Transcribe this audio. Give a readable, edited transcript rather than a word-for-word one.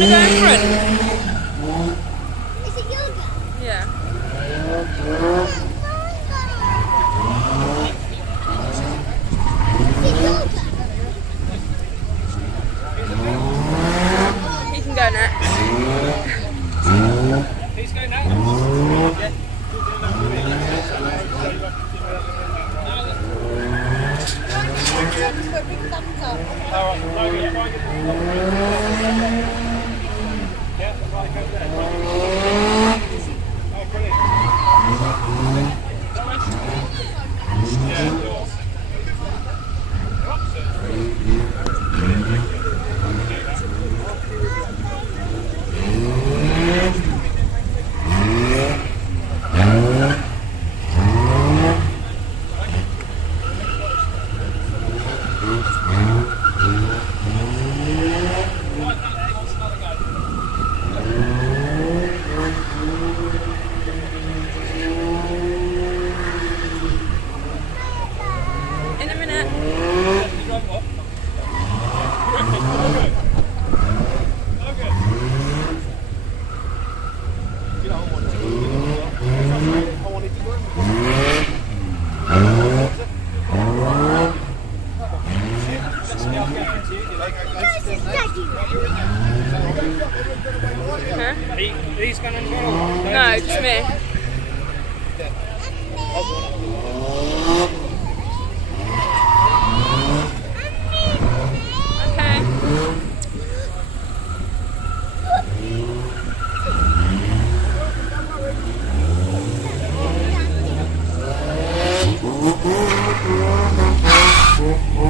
want to go in front? Is it yoga? Yeah. Is it yoga? He can go next. He's going now. Just put a big thumbs up. Alright, try and get yeah, try and go there. Oh, brilliant. Yeah, yours. In a minute. Huh? He's going to go. No, just me. Oh,